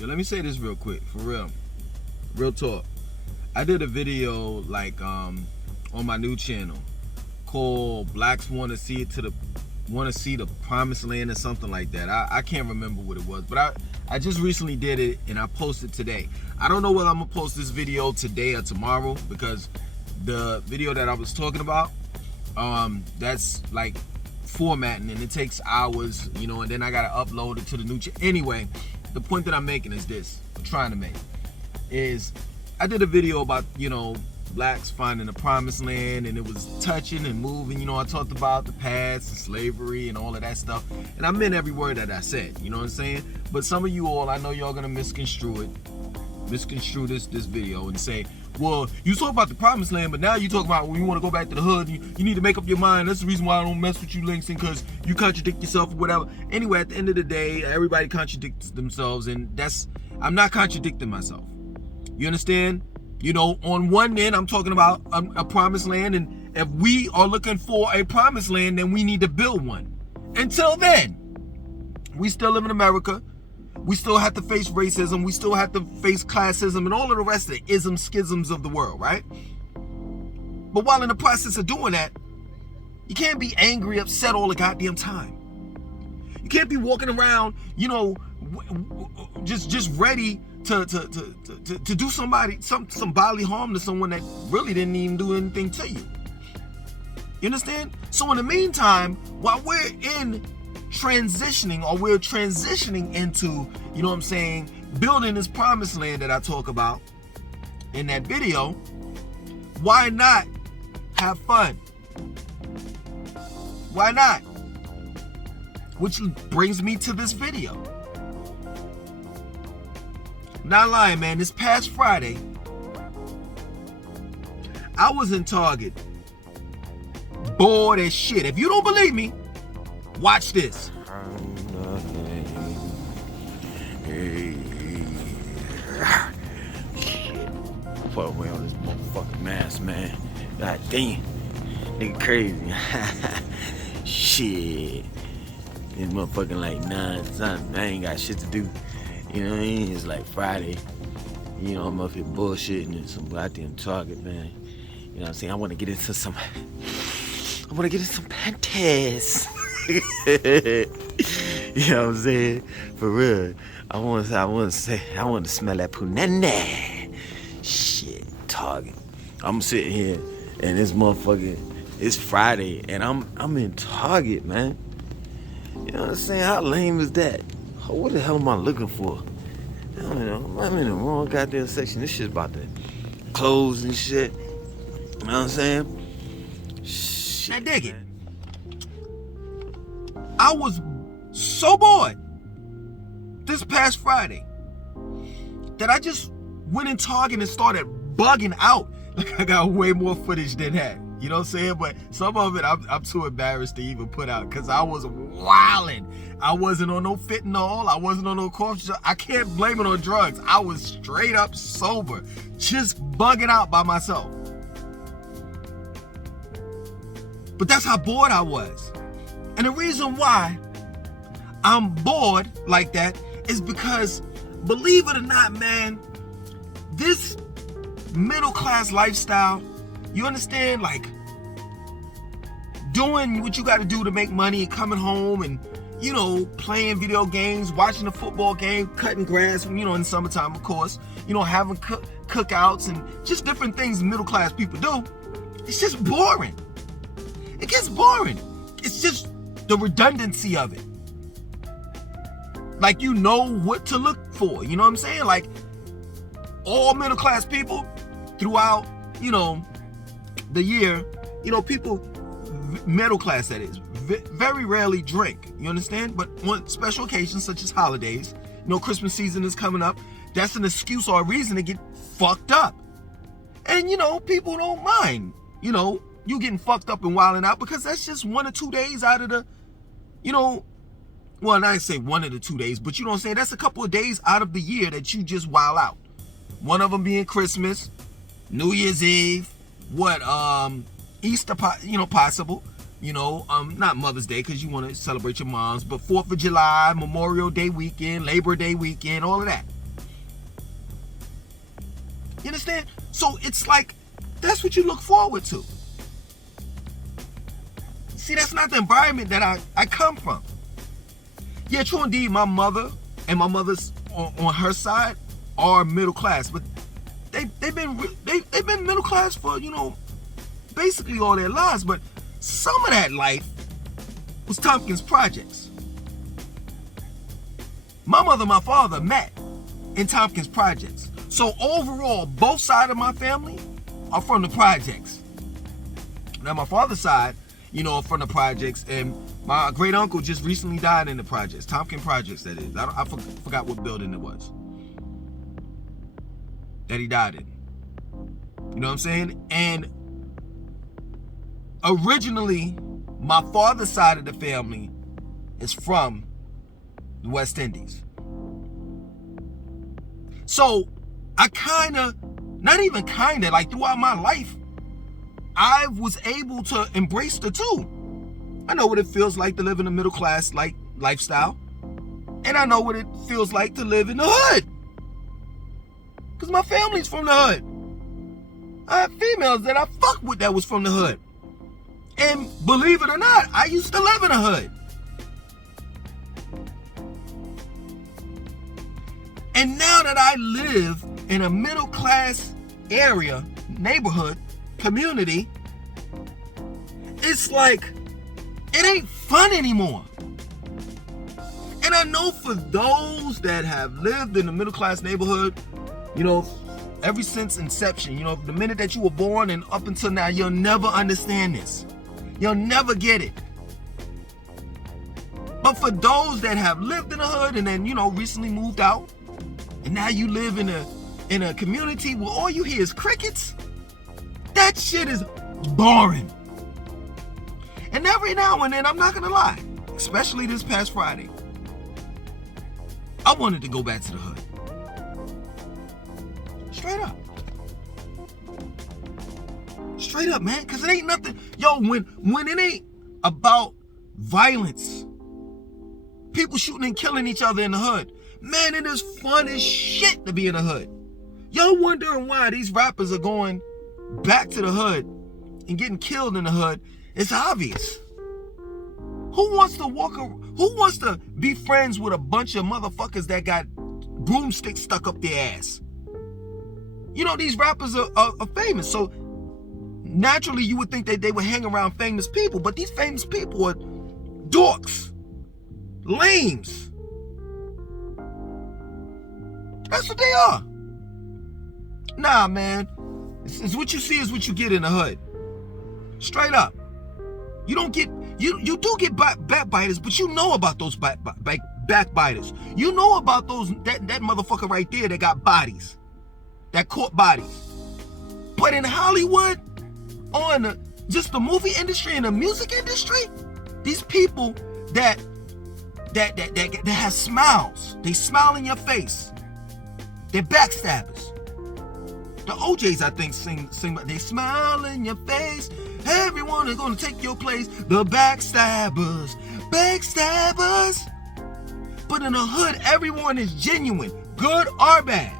Yo, let me say this real quick, for real talk. I did a video like on my new channel called "Blacks Want to See the Promised Land" or something like that. I can't remember what it was, but I just recently did it and I posted today. I don't know whether I'm gonna post this video today or tomorrow, because the video that I was talking about, that's like formatting and it takes hours, and then I gotta upload it to the new channel. Anyway, the point that I'm making is this, I'm trying to make, is I did a video about, blacks finding the promised land, and it was touching and moving. I talked about the past and slavery and all of that stuff, and I meant every word that I said, you know what I'm saying? But some of you all, I know y'all gonna misconstrue this video and say, well, you talk about the promised land, but now you talk about when you want to go back to the hood, you need to make up your mind. That's the reason why I don't mess with you, Langston, because you contradict yourself or whatever. Anyway, at the end of the day, everybody contradicts themselves, and I'm not contradicting myself. You understand? On one end, I'm talking about a promised land, and if we are looking for a promised land, then we need to build one. Until then, we still live in America. We still have to face racism. We still have to face classism and all of the rest of the isms, schisms of the world, right? But while in the process of doing that, you can't be angry, upset all the goddamn time. You can't be walking around, just ready to do some bodily harm to someone that really didn't even do anything to you. You understand? So in the meantime, while we're transitioning into, building this promised land that I talk about in that video, why not have fun? Why not? Which brings me to this video. Not lying, man. This past Friday, I was in Target, bored as shit. If you don't believe me, watch this. Shit. Fuck away on this motherfucking mask, man. God damn. Nigga crazy. Shit. It's motherfucking like 9 something. I ain't got shit to do. You know what I mean? It's like Friday. I'm up here bullshitting in some goddamn Target, man. You know what I'm saying? I want to get into some panties. You know what I'm saying? For real. I want to smell that punani. Shit, Target. I'm sitting here and this motherfucker, it's Friday and I'm in Target, man. You know what I'm saying? How lame is that? What the hell am I looking for? I don't know. I'm in the wrong goddamn section. This shit's about to close and shit. You know what I'm saying? Shit. Now dig it. I was so bored this past Friday that I just went in Target and started bugging out. Like, I got way more footage than that. You know what I'm saying? But some of it I'm too embarrassed to even put out, because I was wilding. I wasn't on no fentanyl. I wasn't on no cough. I can't blame it on drugs. I was straight up sober, just bugging out by myself. But that's how bored I was. And the reason why I'm bored like that is because, believe it or not, man, this middle class lifestyle, you understand, like doing what you got to do to make money and coming home and, playing video games, watching a football game, cutting grass, in the summertime, of course, having cookouts and just different things middle class people do. It's just boring. It gets boring. It's just the redundancy of it. Like, you know what to look for. You know what I'm saying? Like, all middle class people throughout, the year, people, middle class that is, very rarely drink. You understand? But on special occasions such as holidays, Christmas season is coming up, that's an excuse or a reason to get fucked up. And, people don't mind, you getting fucked up and wilding out, because that's just 1 or 2 days out of the, well, I say 1 of the 2 days, but you know what I'm saying? That's a couple of days out of the year that you just wild out. One of them being Christmas, New Year's Eve, Easter, possible, not Mother's Day, because you want to celebrate your moms, but 4th of July, Memorial Day weekend, Labor Day weekend, all of that. You understand? So it's like, that's what you look forward to. See, that's not the environment that I come from. Yeah, true indeed, my mother and my mother's on her side are middle class, but they've been middle class for, you know, basically all their lives. But some of that life was Tompkins Projects. My mother and my father met in Tompkins Projects. So overall, both sides of my family are from the projects. Now my father's side, you know, are from the projects, and my great uncle just recently died in the projects, Tompkins Projects, that is. I forgot what building it was that he died in. You know what I'm saying? And originally, my father's side of the family is from the West Indies. So I like throughout my life, I was able to embrace the two. I know what it feels like to live in a middle class like lifestyle, and I know what it feels like to live in the hood, because my family's from the hood. I have females that I fuck with that was from the hood, and believe it or not, I used to live in the hood. And now that I live in a middle class area, neighborhood, community, it's like, it ain't fun anymore. And I know for those that have lived in a middle class neighborhood, you know, ever since inception, you know, the minute that you were born and up until now, you'll never understand this. You'll never get it. But for those that have lived in the hood and then, you know, recently moved out, and now you live in a community where all you hear is crickets, that shit is boring. And every now and then, I'm not gonna lie, especially this past Friday, I wanted to go back to the hood. Straight up. Straight up, man, because it ain't nothing. Yo, when it ain't about violence, people shooting and killing each other in the hood, man, it is fun as shit to be in the hood. Y'all wondering why these rappers are going back to the hood and getting killed in the hood? It's obvious. Who wants to be friends with a bunch of motherfuckers that got broomsticks stuck up their ass? You know, these rappers are famous, so naturally you would think that they would hang around famous people, but these famous people are dorks, lames. That's what they are. Nah, man. It's what you see is what you get in the hood. Straight up. You don't get, you do get backbiters, but you know about those backbiters. You know about that motherfucker right there that got bodies, that caught bodies. But in Hollywood, on just the movie industry and the music industry, these people that have smiles, they smile in your face. They're backstabbers. The OJs, I think, sing, they smile in your face. Everyone is gonna take your place. The backstabbers. But in the hood, everyone is genuine, good or bad.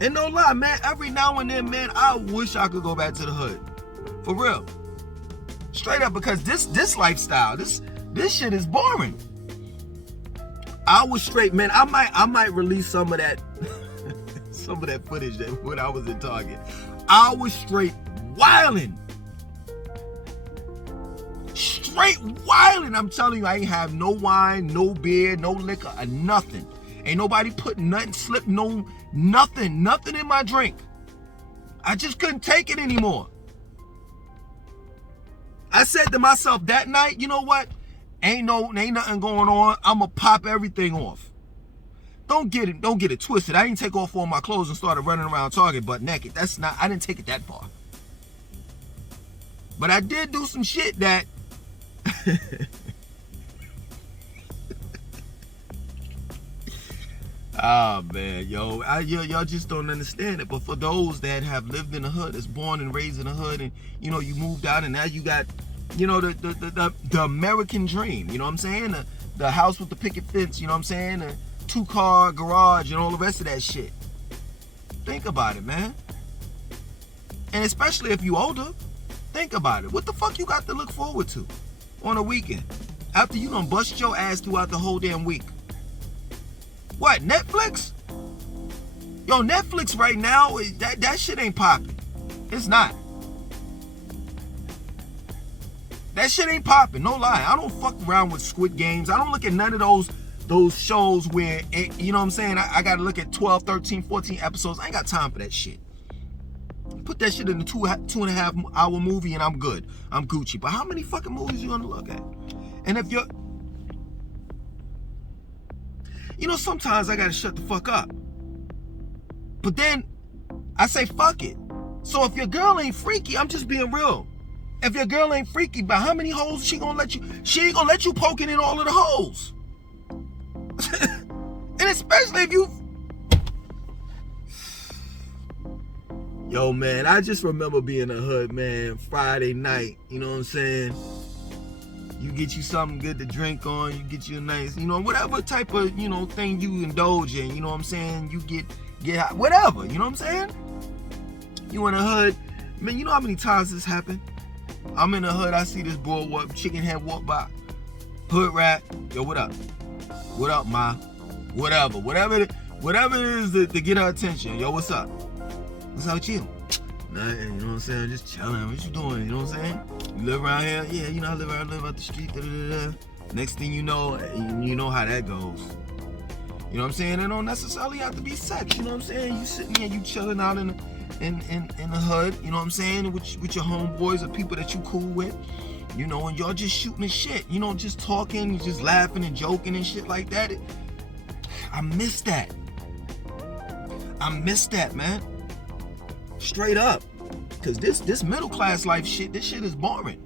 And no lie, man, every now and then, man, I wish I could go back to the hood. For real. Straight up, because this lifestyle, this shit is boring. I was straight, man. I might release some of that footage that when I was in Target. I was straight wilding. Straight wilding. I'm telling you, I ain't have no wine, no beer, no liquor, or nothing. Ain't nobody put nothing, nothing in my drink. I just couldn't take it anymore. I said to myself that night, you know what? Ain't nothing going on. I'ma pop everything off. Don't get it twisted. I didn't take off all my clothes and started running around Target butt naked. I didn't take it that far. But I did do some shit that ah, man, y'all just don't understand it. But for those that have lived in the hood, that's born and raised in the hood, and you know, you moved out and now you got, you know, the American dream, you know what I'm saying? The house with the picket fence, you know what I'm saying? 2-car garage and all the rest of that shit. Think about it, man. And especially if you older, think about it. What the fuck you got to look forward to on a weekend after you done bust your ass throughout the whole damn week? What, Netflix? Yo, Netflix right now, that shit ain't popping. It's not. That shit ain't popping, no lie. I don't fuck around with Squid Games. I don't look at none of those shows where, you know what I'm saying, I gotta look at 12, 13, 14 episodes. I ain't got time for that shit. Put that shit in a 2.5 hour movie and I'm good. I'm Gucci. But how many fucking movies you gonna look at? And if you're... You know, sometimes I gotta shut the fuck up. But then, I say fuck it. So if your girl ain't freaky, I'm just being real. If your girl ain't freaky, by how many holes she gonna let you? She ain't gonna let you poking in all of the holes. And especially if you... Yo, man, I just remember being in the hood, man, Friday night, you know what I'm saying? You get you something good to drink on, you get you a nice, you know, whatever type of, you know, thing you indulge in, you know what I'm saying? You get hot, whatever, you know what I'm saying? You in the hood, man, you know how many times this happened? I'm in the hood, I see this boy chicken head walk by. Hood rat, yo, what up? What up, ma? Whatever it is to get her attention. Yo, what's up? What's up with you? Nah, you know what I'm saying? Just chilling. What you doing? You know what I'm saying? You live around here? Yeah, you know, I live out the street. Next thing you know how that goes. You know what I'm saying? It don't necessarily have to be sex. You know what I'm saying? You sitting here, you chilling out in the hood. You know what I'm saying? With your homeboys or people that you cool with. You know, and y'all just shooting the shit. You know, just talking, just laughing and joking and shit like that. I miss that. I miss that, man. Straight up. Cause this middle class life shit, this shit is boring.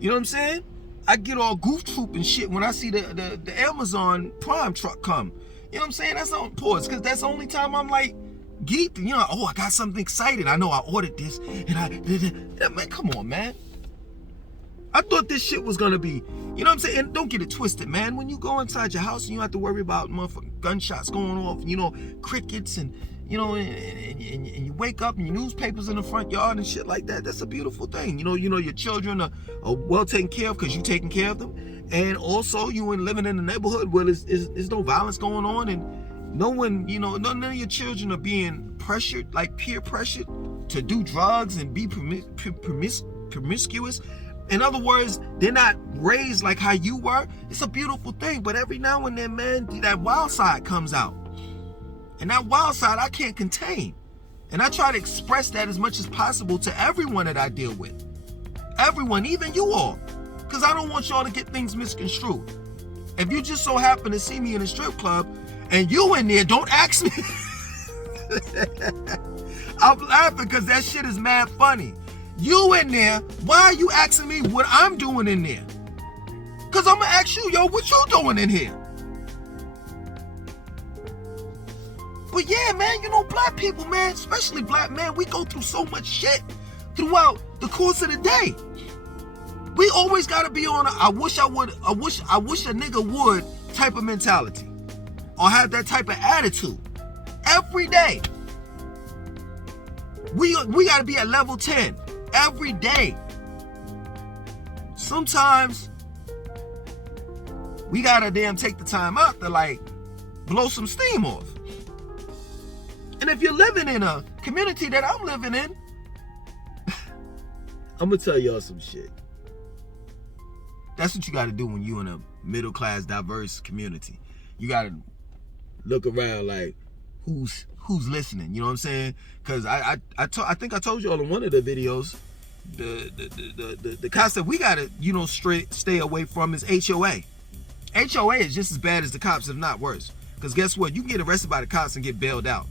You know what I'm saying? I get all goof troop and shit when I see the Amazon Prime truck come. You know what I'm saying? That's on pause, cause that's the only time I'm like geeked. You know, oh, I got something excited. I know I ordered this, and man, come on, man. I thought this shit was gonna be, you know what I'm saying? And don't get it twisted, man. When you go inside your house and you have to worry about motherfucking gunshots going off, you know, crickets and, you know, and you wake up and your newspapers in the front yard and shit like that. That's a beautiful thing. You know your children are well taken care of because you taking care of them. And also you living in a neighborhood where there's no violence going on and no one, you know, none of your children are being pressured, like peer pressured to do drugs and be promiscuous. In other words, they're not raised like how you were. It's a beautiful thing, but every now and then, man, that wild side comes out. And that wild side I can't contain. And I try to express that as much as possible to everyone that I deal with. Everyone, even you all. Because I don't want y'all to get things misconstrued. If you just so happen to see me in a strip club and you in there, don't ask me. I'm laughing because that shit is mad funny. You in there, why are you asking me what I'm doing in there? Because I'm going to ask you, yo, what you doing in here? But yeah, man, you know, black people, man, especially black men, we go through so much shit throughout the course of the day. We always got to be on a I wish a nigga would type of mentality or have that type of attitude every day. We got to be at level 10 every day. Sometimes we got to damn take the time out to like blow some steam off. And if you're living in a community that I'm living in, I'm gonna tell y'all some shit. That's what you gotta do when you in a middle class, diverse community. You gotta look around like who's listening. You know what I'm saying? Because I think I told y'all in one of the videos, the concept we gotta, you know, stay away from is HOA. HOA is just as bad as the cops, if not worse. Because guess what? You can get arrested by the cops and get bailed out.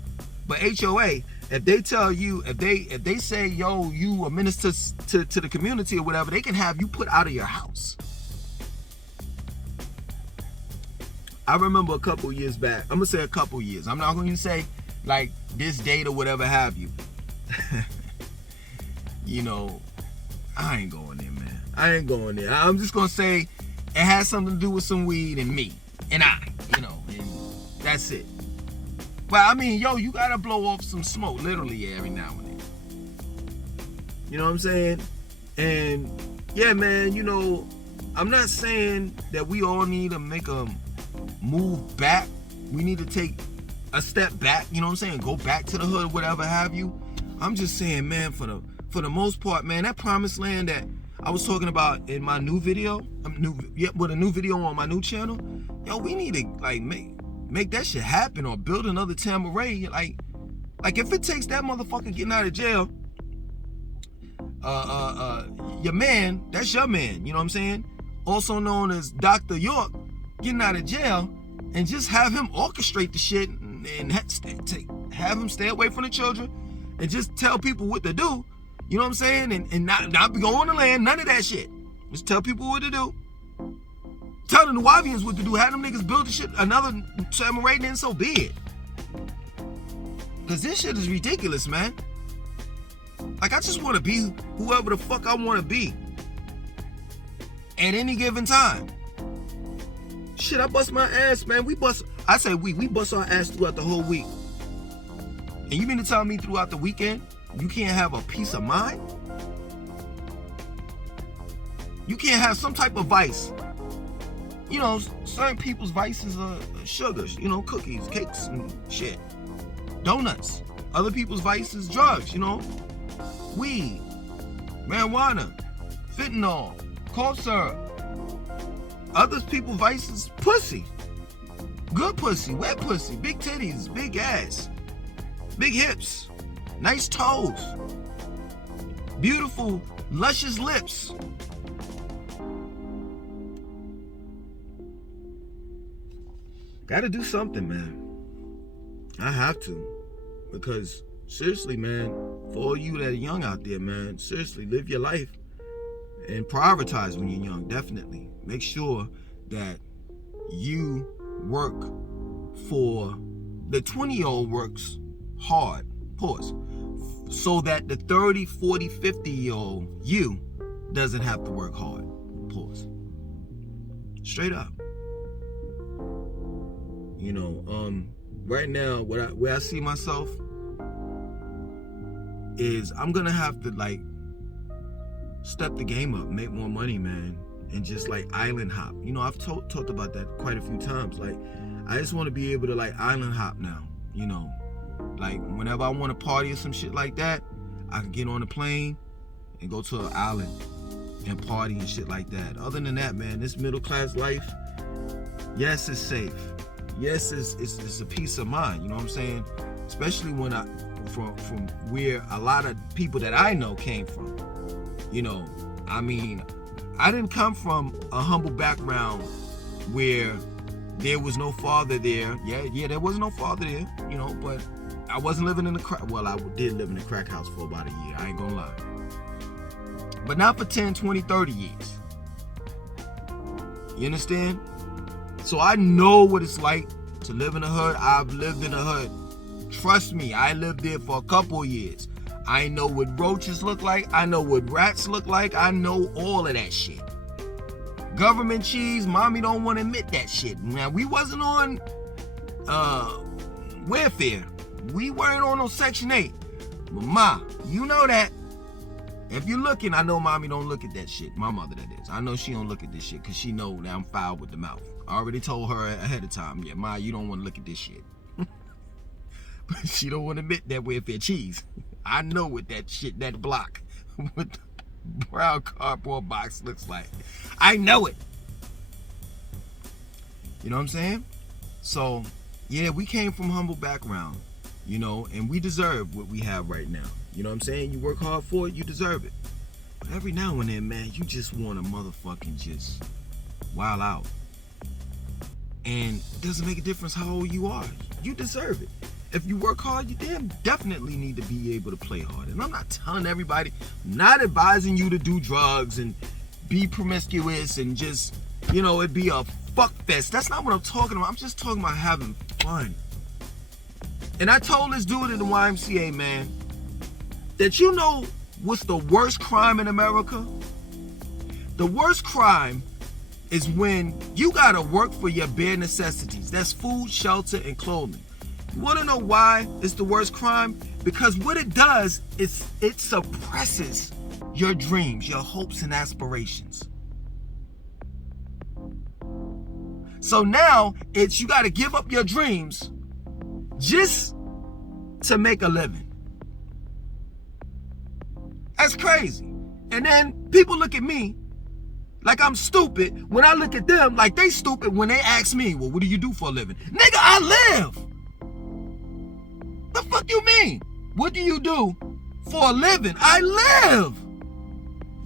But HOA, if they tell you, if they say, yo, you a minister to the community or whatever, they can have you put out of your house. I remember a couple years back. I'm gonna say a couple years. I'm not going to say like this date or whatever have you. You know, I ain't going there, man. I ain't going there. I'm just gonna say it has something to do with some weed and me and I, you know. And that's it. But I mean, yo, you gotta blow off some smoke, literally, every now and then. You know what I'm saying? And yeah, man, you know, I'm not saying that we all need to make a move back. We need to take a step back, you know what I'm saying? Go back to the hood, whatever have you. I'm just saying, man, for the most part, man, that promised land that I was talking about in my new video, with a new video on my new channel, yo, we need to like make that shit happen or build another Tamaray. Like if it takes that motherfucker getting out of jail, your man, that's your man, you know what I'm saying? Also known as Dr. York, getting out of jail, and just have him orchestrate the shit and have him stay away from the children and just tell people what to do, you know what I'm saying? And not be going on the land, none of that shit. Just tell people what to do. Tell the Nubians what to do. Have them niggas build the shit, another Tamaray, then so be it. Cause this shit is ridiculous, man. Like, I just want to be whoever the fuck I want to be at any given time. Shit, I bust my ass, man. We bust our ass throughout the whole week. And you mean to tell me throughout the weekend you can't have a peace of mind? You can't have some type of vice. You know, certain people's vices are sugars, you know, cookies, cakes, and shit. Donuts. Other people's vices, drugs, you know. Weed, marijuana, fentanyl, cough syrup. Other people's vices, pussy. Good pussy, wet pussy, big titties, big ass, big hips, nice toes, beautiful, luscious lips. Gotta do something, man. I have to. Because, seriously, man, for all you that are young out there, man, seriously, live your life and prioritize when you're young, definitely. Make sure that you work for, the 20-year-old works hard, pause, so that the 30, 40, 50-year-old you doesn't have to work hard, pause. Straight up. You know, right now, where I see myself is I'm gonna have to like step the game up, make more money, man, and just like island hop. You know, I've talked about that quite a few times. Like, I just want to be able to like island hop now. You know, like whenever I want to party or some shit like that, I can get on a plane and go to an island and party and shit like that. Other than that, man, this middle class life, yes, it's safe. Yes, it's a peace of mind, you know what I'm saying? Especially when from where a lot of people that I know came from. You know, I mean, I didn't come from a humble background where there was no father there. Yeah, there was no father there, you know, but I wasn't living in the crack. Well, I did live in a crack house for about a year, I ain't gonna lie. But not for 10, 20, 30 years. You understand? So I know what it's like to live in the hood. I've lived in the hood. Trust me, I lived there for a couple of years. I know what roaches look like. I know what rats look like. I know all of that shit. Government cheese, mommy don't want to admit that shit. Now, we wasn't on welfare. We weren't on no Section 8. But ma, you know that. If you're looking, I know mommy don't look at that shit. My mother, that is. I know she don't look at this shit because she know that I'm foul with the mouth. I already told her ahead of time, yeah, ma, you don't want to look at this shit. But she don't want to admit that welfare cheese. I know what that shit, that block with the brown cardboard box looks like. I know it. You know what I'm saying? So, yeah, we came from humble background, you know, and we deserve what we have right now. You know what I'm saying? You work hard for it, you deserve it. But every now and then, man, you just want to motherfucking just wild out. And it doesn't make a difference how old you are. You deserve it. If you work hard, you damn definitely need to be able to play hard. And I'm not telling everybody, not advising you to do drugs and be promiscuous and just, you know, it be a fuck fest. That's not what I'm talking about. I'm just talking about having fun. And I told this dude in the YMCA, man, that you know what's the worst crime in America? The worst crime is when you gotta work for your bare necessities. That's food, shelter, and clothing. You wanna know why it's the worst crime? Because what it does is it suppresses your dreams, your hopes and aspirations. So now it's you gotta give up your dreams just to make a living. That's crazy. And then people look at me like I'm stupid when I look at them like they stupid when they ask me, well, what do you do for a living? Nigga, I live. The fuck you mean? What do you do for a living? I live.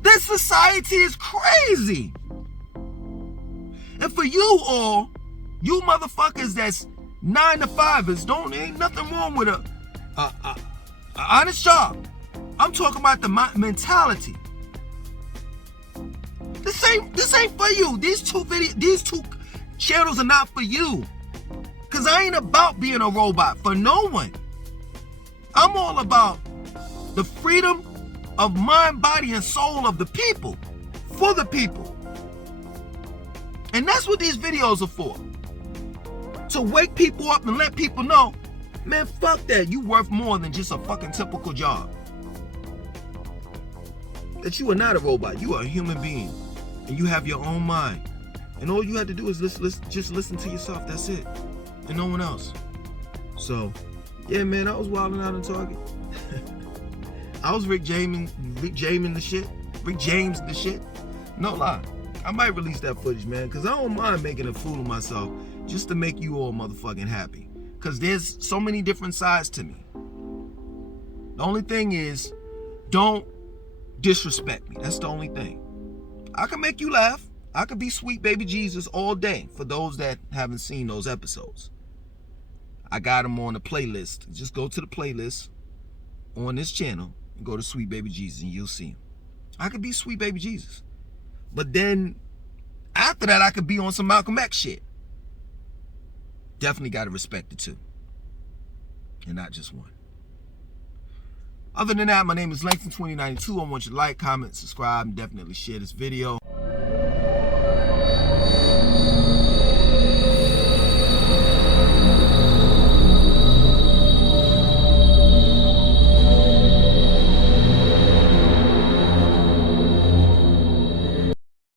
This society is crazy. And for you all, you motherfuckers that's 9-to-5ers, ain't nothing wrong with a honest job. I'm talking about the mentality. This ain't for you. These two channels are not for you. Cause I ain't about being a robot for no one. I'm all about the freedom of mind, body, and soul of the people, for the people. And that's what these videos are for. To wake people up and let people know, man, fuck that. You worth more than just a fucking typical job. That you are not a robot. You are a human being. And you have your own mind. And all you have to do is just listen to yourself. That's it. And no one else. So, yeah, man, I was wilding out on Target. I was Rick James the shit. No lie. I might release that footage, man, because I don't mind making a fool of myself just to make you all motherfucking happy. Because there's so many different sides to me. The only thing is, don't disrespect me. That's the only thing. I can make you laugh. I could be sweet baby Jesus all day for those that haven't seen those episodes. I got them on the playlist. Just go to the playlist on this channel and go to Sweet Baby Jesus and you'll see him. I could be Sweet Baby Jesus. But then after that, I could be on some Malcolm X shit. Definitely got to respect it too. And not just one. Other than that, my name is Langston2092. I want you to like, comment, subscribe, and definitely share this video.